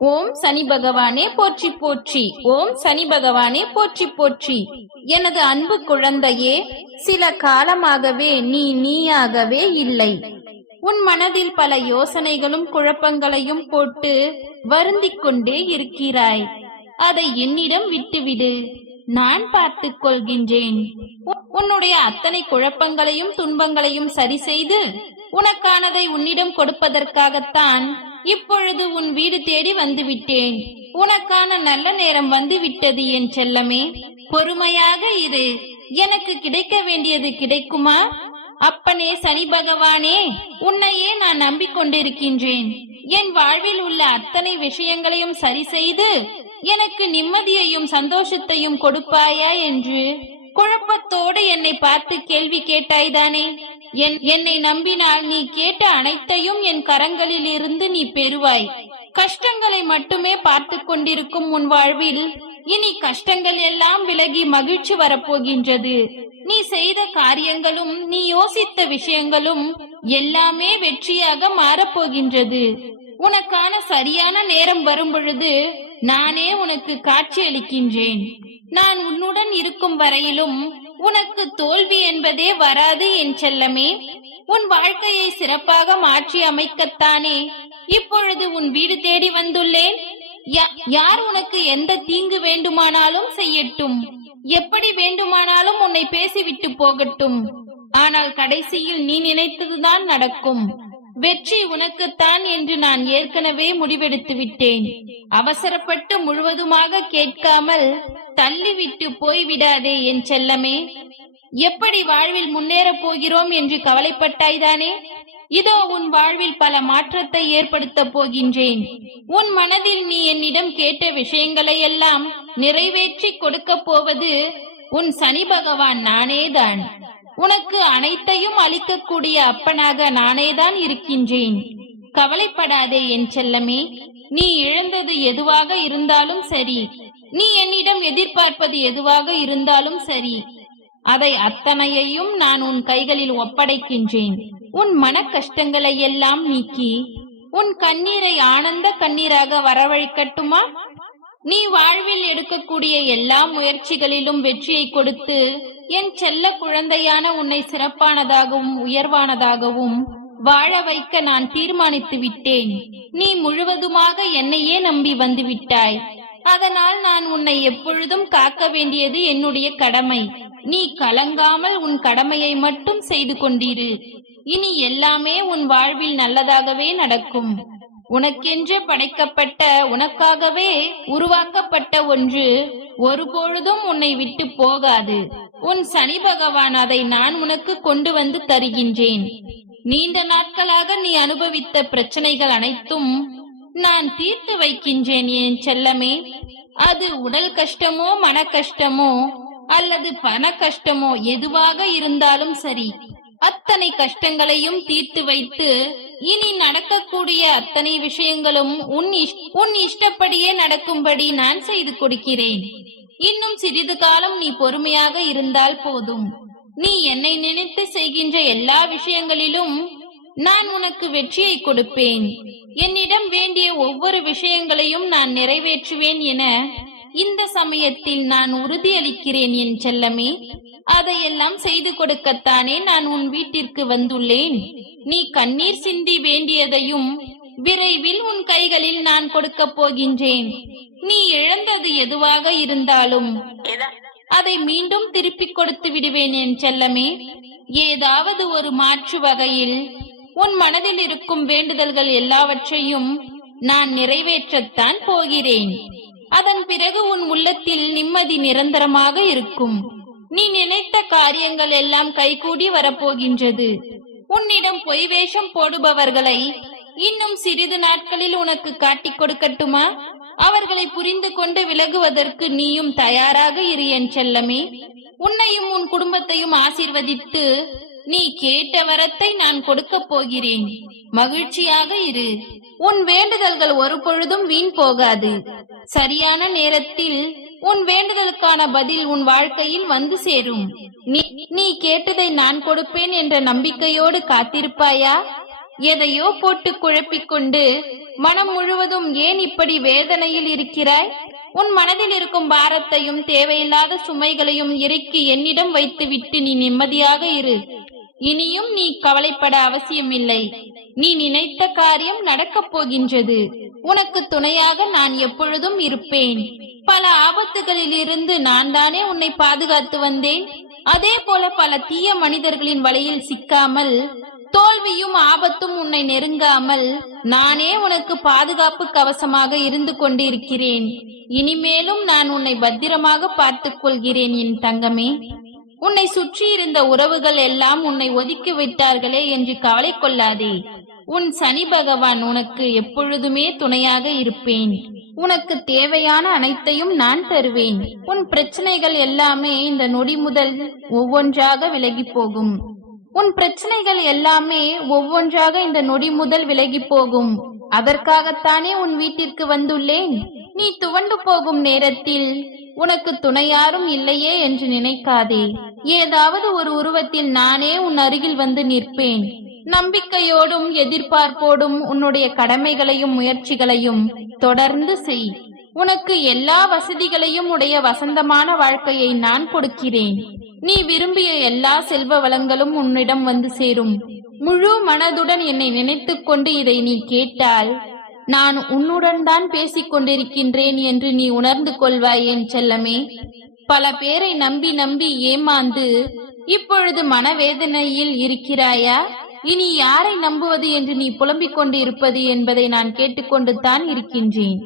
ஓம் சனி பகவானே போற்றி போற்றி. ஓம் சனி பகவானே போற்றி போற்றி. எனது அன்பு குழந்தையே சில காலமாகவே நீ நீயாகவே இல்லை. உன் மனதில் பல யோசனைகளும் குழப்பங்களையும் போட்டு வருந்திக் கொண்டே இருக்கிறாய். அதை என்னிடம் விட்டுவிடு. நான் பார்த்துக் கொள்கின்றேன். உன்னுடைய அத்தனை குழப்பங்களையும் துன்பங்களையும் சரி செய்து உனக்கானதை உன்னிடம் கொடுப்பதற்காகத்தான் இப்பொழுது உன் வீடு தேடி வந்துவிட்டேன். உனக்கான நல்ல நேரம் வந்துவிட்டது என் செல்லமே. பொறுமையாக இரு. எனக்கு கிடைக்க வேண்டியது கிடைக்குமா? அப்பனே சனி பகவானே உன்னையே நான் நம்பிக்கொண்டிருக்கின்றேன். என் வாழ்வில் உள்ள அத்தனை விஷயங்களையும் சரி செய்து எனக்கு நிம்மதியையும் சந்தோஷத்தையும் கொடுப்பாயா என்று குழப்பத்தோடு என்னை பார்த்து கேள்வி கேட்டாய்தானே? என்னை நம்பினால் நீ கேட்ட அனைத்தையும் என் கரங்களில் இருந்து நீ பெறுவாய். கஷ்டங்களை மட்டுமே பார்த்து கொண்டிருக்கும் உன் வாழ்வில் இனி கஷ்டங்கள் எல்லாம் விலகி மகிழ்ச்சி வரப்போகின்றது. நீ செய்த காரியங்களும் நீ யோசித்த விஷயங்களும் எல்லாமே வெற்றியாக மாறப்போகின்றது. உனக்கான சரியான நேரம் வரும் பொழுது நானே உனக்கு காட்சியளிக்கின்றேன். நான் உன்னுடன் இருக்கும் வரையிலும் உனக்கு தோல்வி என்பதே வராது என் செல்லமே. உன் வாழ்க்கையை சிறப்பாக மாற்றி அமைக்கத்தானே. இப்பொழுது உன் வீடு தேடி வந்துள்ளேன். யா- யார் உனக்கு எந்த தீங்கு வேண்டுமானாலும் செய்யட்டும். எப்படி வேண்டுமானாலும் உன்னை பேசிவிட்டு போகட்டும். ஆனால் கடைசியில் நீ நினைத்ததுதான் நடக்கும். வெற்றி உனக்குத்தான் என்று நான் ஏற்கனவே முடிவெடுத்து விட்டேன் அவசரப்பட்டு முழுவதுமாக கேட்காமல் தள்ளிவிட்டு போய்விடாதே என் செல்லமே. எப்படி வாழ்வில் முன்னேறப் போகிறோம் என்று கவலைப்பட்டாய்தானே? இதோ உன் வாழ்வில் பல மாற்றத்தை ஏற்படுத்த போகின்றேன். உன் மனதில் நீ என்னிடம் கேட்ட விஷயங்களை எல்லாம் நிறைவேற்றி கொடுக்கப் போவது உன் சனி பகவான் நானேதான். உனக்கு அனைத்தையும் அளிக்கக்கூடிய அப்பனாக நானேதான் இருக்கின்றேன். கவலைப்படாதே என் செல்லமே நீ இழந்தது எதுவாக இருந்தாலும் சரி. நீ என்னிடம் எதிர்பார்ப்பது எதுவாக இருந்தாலும் சரி. அதை அத்தனையையும் நான் உன் கைகளில் ஒப்படைக்கின்றேன். உன் மன கஷ்டங்களை எல்லாம் நீக்கி உன் கண்ணீரை ஆனந்த கண்ணீராக வரவழைக்கட்டுமா? நீ வாழ்வில் எடுக்கக்கூடிய எல்லா முயற்சிகளிலும் வெற்றியை கொடுத்து என் செல்ல குழந்தையான உன்னை சிறப்பானதாகவும் உயர்வானதாகவும் வாழ வைக்க நான் தீர்மானித்து விட்டேன். நீ முழுவதுமாக என்னையே நம்பி வந்து விட்டாய் அதனால் நான் உன்னை எப்பொழுதும் காக்க வேண்டியது என்னுடைய கடமை. நீ கலங்காமல் உன் கடமையை மட்டும் செய்து கொண்டிரு. இனி எல்லாமே உன் வாழ்வில் நல்லதாகவே நடக்கும். உனக்கென்று படைக்கப்பட்ட உனக்காகவே உருவாக்கப்பட்ட ஒன்று ஒருபொழுதும் உன்னை விட்டு போகாது. உன் சனி பகவான் அதை நான் உனக்கு கொண்டு வந்து தருகின்றேன். நீண்ட நாட்களாக நீ அனுபவித்த பிரச்சனைகள் அனைத்தும் நான் தீர்த்து வைக்கின்றேன் என் செல்லமே? அது உடல் கஷ்டமோ மன கஷ்டமோ அல்லது பண கஷ்டமோ எதுவாக இருந்தாலும் சரி அத்தனை கஷ்டங்களையும் தீர்த்து வைத்து இனி நடக்கக்கூடிய அத்தனை விஷயங்களும் உன் இஷ்- உன் இஷ்டப்படியே நடக்கும்படி நான் செய்து கொடுக்கிறேன். இன்னும் சிறிது காலம் நீ பொறுமையாக இருந்தால் போதும். நீ என்னை நினைத்து செய்கின்ற எல்லா விஷயங்களிலும் நான் உனக்கு வெற்றியை கொடுப்பேன். என்னிடம் வேண்டிய ஒவ்வொரு விஷயங்களையும் நான் நிறைவேற்றுவேன் என இந்த சமயத்தில் நான் உறுதியளிக்கிறேன் என் செல்லமே. அதையெல்லாம் செய்து கொடுக்கத்தானே நான் உன் வீட்டிற்கு வந்துள்ளேன். நீ கண்ணீர் சிந்தி வேண்டியதையும் விரைவில் உன் கைகளில் நான் கொடுக்கப் போகின்றேன். நீ இழந்தது எதுவாக இருந்தாலும் அதை மீண்டும் திருப்பிக் கொடுத்து விடுவேன் என் செல்லமே. ஏதாவது ஒரு மாற்று வகையில் உன் மனதில் இருக்கும் வேண்டுதல்கள் எல்லாவற்றையும் நான் நிறைவேற்றத்தான் போகிறேன். அதன் பிறகு உன் உள்ளத்தில் நிம்மதி நிரந்தரமாக இருக்கும். நீ நினைத்த காரியங்கள் எல்லாம் கைகூடி வரப்போகின்றது. உன்னிடம் பொய் வேஷம் போடுபவர்களை இன்னும் சிறிது நாட்களில் உனக்கு காட்டிக் கொடுக்கட்டுமா? அவர்களை புரிந்து கொண்டு விலகுவதற்கு நீயும் தயாராக இரு என் செல்லமே. உன்னையும் உன் குடும்பத்தையும் ஆசிர்வதித்து நீ கேட்ட வரத்தை நான் கொடுக்கப் போகிறேன். மகிழ்ச்சியாக இரு. உன் வேண்டுதல்கள் ஒரு பொழுதும் வீண் போகாது. சரியான நேரத்தில் உன் வேண்டுதலுக்கான பதில் உன் வாழ்க்கையில் வந்து சேரும். நீ நீ கேட்டதை நான் கொடுப்பேன் என்ற நம்பிக்கையோடு காத்திருப்பாயா? எதையோ போட்டு குழப்பிக் கொண்டு மனம் முழுவதும் ஏன் இப்படி வேதனையில் இருக்கிறாய்? உன் மனதில் இருக்கும் பாரத்தையும் தேவையில்லாத சுமைகளையும் இறக்கி என்னிடம் வைத்துவிட்டு நீ நிம்மதியாக இரு. இனியும் நீ கவலைப்பட அவசியமில்லை. நீ நினைத்த காரியம் நடக்கப் போகின்றது. உனக்கு துணையாக நான் எப்பொழுதும் இருப்பேன். பல ஆபத்துகளில் இருந்து நான் தானே உன்னை பாதுகாத்து வந்தேன். அதே போல பல தீய மனிதர்களின் வலையில் சிக்காமல் தோல்வியும் ஆபத்தும் உன்னை நெருங்காமல் நானே உனக்கு பாதுகாப்பு கவசமாக இருந்து கொண்டிருக்கிறேன். இனிமேலும் நான் உன்னை பத்திரமாக பார்த்துக் கொள்கிறேன் என் தங்கமே. உன்னை சுற்றி இருந்த உறவுகள் எல்லாம் உன்னை ஒதுக்கி விட்டார்களே என்று கவலை கொள்ளாதே. உன் சனி பகவான் உனக்கு எப்பொழுதுமே துணையாக இருப்பேன். உனக்கு தேவையான அனைத்தையும் நான் தருவேன். உன் பிரச்சனைகள் எல்லாமே இந்த நொடி முதல் ஒவ்வொன்றாக விலகி போகும். உன் பிரச்சனைகள் எல்லாமே ஒவ்வொன்றாக இந்த நொடி முதல் விலகி போகும். அதற்காகத்தானே உன் வீட்டிற்கு வந்துள்ளேன். நீ துவண்டு போகும் நேரத்தில் உனக்கு துணையாரும் இல்லையே என்று நினைக்காதே. ஏதாவது ஒரு உருவத்தில் நானே உன் அருகில் வந்து நிற்பேன். நம்பிக்கையோடும் எதிர்பார்ப்போடும் உன்னுடைய கடமைகளையும் முயற்சிகளையும் தொடர்ந்து செய். உனக்கு எல்லா வசதிகளையும் உடைய வசந்தமான வாழ்க்கையை நான் கொடுக்கிறேன். நீ விரும்பிய எல்லா செல்வ வளங்களும் உன்னிடம் வந்து சேரும். முழு மனதுடன் என்னை நினைத்துக் கொண்டு இதை நீ கேட்டால் நான் உன்னுடன் தான் பேசிக் கொண்டிருக்கின்றேன் என்று நீ உணர்ந்து கொள்வாய் என் செல்லமே. பல பேரை நம்பி நம்பி ஏமாந்து இப்பொழுது மனவேதனையில் இருக்கிறாயா? இனி யாரை நம்புவது என்று நீ புலம்பிக் கொண்டு இருப்பது என்பதை நான் கேட்டுக்கொண்டு தான் இருக்கின்றேன்.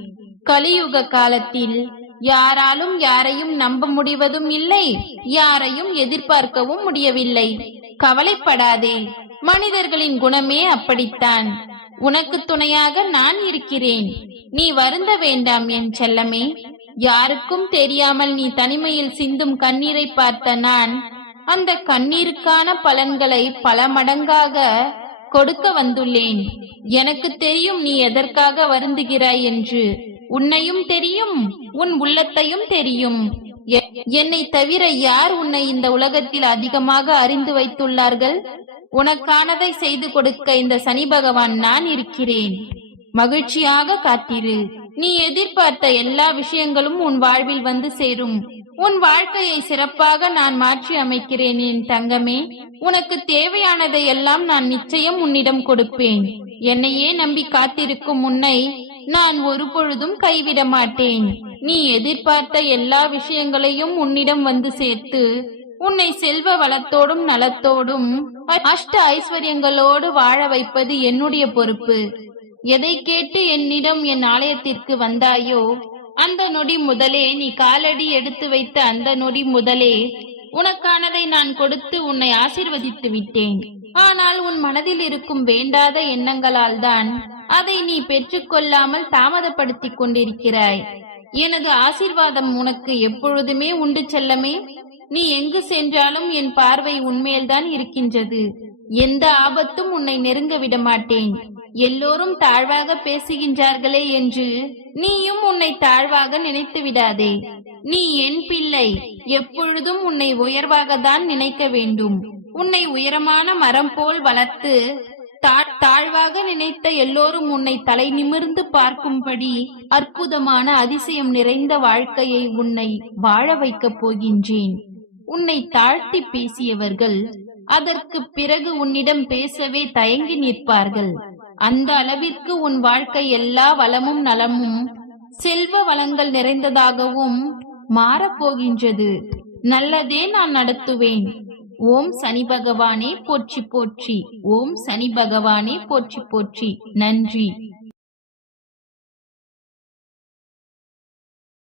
கலியுக காலத்தில் யாராலும் யாரையும் நம்ப முடிவதும் இல்லை. யாரையும் எதிர்பார்க்கவும் முடியவில்லை. கவலைப்படாதே. மனிதர்களின் குணமே அப்படித்தான். உனக்கு துணையாக நான் இருக்கிறேன். நீ வருந்த வேண்டாம் என் செல்லமே. யாருக்கும் தெரியாமல் நீ தனிமையில் சிந்தும் கண்ணீரை பார்த்த நான் அந்த கண்ணீருக்கான பலன்களை பல மடங்காக கொடுக்க வந்துள்ளேன். எனக்கு தெரியும் நீ எதற்காக வருந்துகிறாய் என்று. உன்னையும் தெரியும் உன் உள்ளத்தையும் தெரியும். எ- என்னை தவிர யார் உன்னை இந்த உலகத்தில் அதிகமாக அறிந்து வைத்துள்ளார்கள்? உனக்கானதை செய்து கொடுக்க இந்த சனி பகவான் நான் இருக்கிறேன். மகிழ்ச்சியாக காத்திரு. நீ எதிர்பார்த்த எல்லா விஷயங்களும் உன் வாழ்வில் வந்து சேரும். உன் வாழ்க்கையை சிறப்பாக நான் மாற்றி அமைக்கிறேன் என் தங்கமே. உனக்கு தேவையானதை எல்லாம் நான் நிச்சயம் உன்னிடம் கொடுப்பேன். என்னையே நம்பி காத்திருக்கும் உன்னை நான் ஒரு பொழுதும் கைவிட மாட்டேன். நீ எதிர்பார்த்த எல்லா விஷயங்களையும் உன்னிடம் வந்து சேர்த்து உன்னை செல்வ வளத்தோடும் நலத்தோடும் அஷ்ட ஐஸ்வர்யங்களோடு வாழ வைப்பது என்னுடைய பொறுப்பு. எதை கேட்டு என்னிடம் என் ஆலயத்திற்கு வந்தாயோ அந்த நொடி முதலே நீ காலடி எடுத்து வைத்த அந்த நொடி முதலே உனக்கானதை நான் கொடுத்து உன்னை ஆசிர்வதித்து விட்டேன். ஆனால் உன் மனதில் இருக்கும் வேண்டாத எண்ணங்களால் தான் அதை நீ பெற்றுக்கொள்ளாமல் தாமதப்படுத்திக் கொண்டிருக்கிறாய். எனது ஆசீர்வாதம் உனக்கு எப்பொழுதுமே உண்டு செல்லமே. நீ எங்கு சென்றாலும் என் பார்வை உண்மையில்தான் இருக்கின்றது. எந்த ஆபத்தும் உன்னை நெருங்க விட மாட்டேன் எல்லோரும் தாழ்வாக பேசுகின்றார்களே என்று நீயும் உன்னை தாழ்வாக நினைத்து விடாதே. நீ என் பிள்ளை. எப்பொழுதும் உன்னை உயர்வாக தான் நினைக்க வேண்டும். உன்னை உயரமான மரம் போல் வளர்த்து தாழ்வாக நினைத்த எல்லோரும் உன்னை தலை நிமிர்ந்து பார்க்கும்படி அற்புதமான அதிசயம் நிறைந்த வாழ்க்கையை உன்னை வாழ வைக்கப் போகின்றேன். உன்னை தாழ்த்தி பேசியவர்கள் அதற்கு பிறகு உன்னிடம் பேசவே தயங்கி நிற்பார்கள். அந்த அளவிற்கு உன் வாழ்க்கை எல்லா வளமும் நலமும் செல்வ வளங்கள் நிறைந்ததாகவும் மாறப்போகின்றது நல்லதே நான் நடத்துவேன். ஓம் சனி பகவானே போற்றி போற்றி. ஓம் சனி பகவானே போற்றி போற்றி. நன்றி.